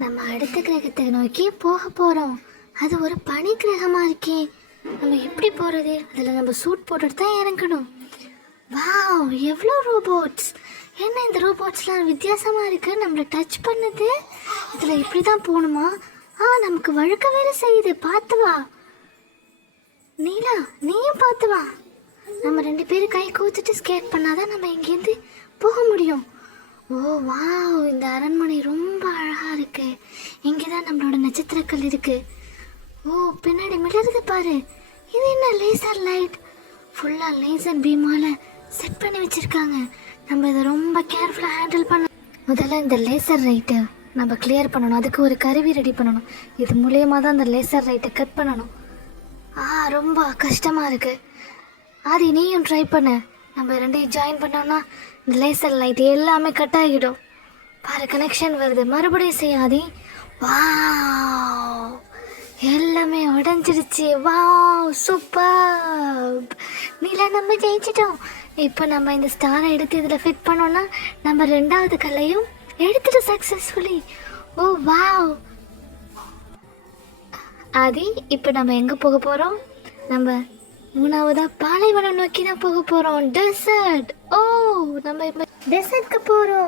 நம்ம அடுத்த கிரகத்தை நோக்கி போக போகிறோம் அது ஒரு பனி கிரகமாக இருக்கே. நம்ம எப்படி போகிறது அதில் நம்ம சூட் போட்டுட்டு தான் இறங்கணும். வாவ் எவ்வளோ ரோபோட்ஸ் என்ன இந்த ரோபோட்ஸ்லாம் வித்தியாசமாக இருக்குது நம்மளை டச் பண்ணுது? இதில் இப்படி தான் போகணுமா ஆ நமக்கு வழுக்க வேற செய்யுது. பார்த்து வா. நீலா நீயும் பார்த்து வா. நம்ம ரெண்டு பேரும் கை கூத்துட்டு ஸ்கேட் பண்ணாதான் நம்ம இங்கேருந்து போக முடியும். ஓ வாவ் இந்த அரண்மனை ரொம்ப நட்சத்திரங்கள் நட்சத்திரக்கல் இருக்கு. ஓ பின்னாடி மிளருது பாரு. இது என்ன லேசர் லைட்? ஃபுல்லாக லேசர் பீமால செட் பண்ணி வச்சிருக்காங்க. நம்ம இதை ரொம்ப கேர்ஃபுல்லாக ஹேண்டில் பண்ண முதல்ல இந்த லேசர் ரைட்டு நம்ம கிளியர் பண்ணணும். அதுக்கு ஒரு கருவி ரெடி பண்ணணும். இது மூலயமா தான் அந்த லேசர் ரைட்டை கட் பண்ணணும். ஆ ரொம்ப கஷ்டமாக இருக்குது ஆதி நீயும் ட்ரை பண்ண. நம்ம ரெண்டையும் ஜாயின் பண்ணோம்னா இந்த லேசர் லைட் எல்லாமே கட் ஆகிடும். பாரு கனெக்ஷன் வருது. மறுபடியும் செய்யாதே வாவ். எல்லாமே உடஞ்சிருச்சு. வாவ் சூப்பர் நீல நம்ம ஜெயிச்சிட்டோம். இப்போ நம்ம இந்த ஸ்டாரை எடுத்து இதில் ஃபிட் பண்ணோம்னா நம்ம ரெண்டாவது கல்லையும் எடுத்துட்டு சக்ஸஸ்ஃபுல்லி ஓ வாவ். ஆதி இப்போ நம்ம எங்கே போக போகிறோம் நம்ம மூணாவதாக பாலைவனம் நோக்கி தான் போக போகிறோம் டெசர்ட் ஓ நம்ம இப்போ டெசர்ட்க்கு போகிறோம்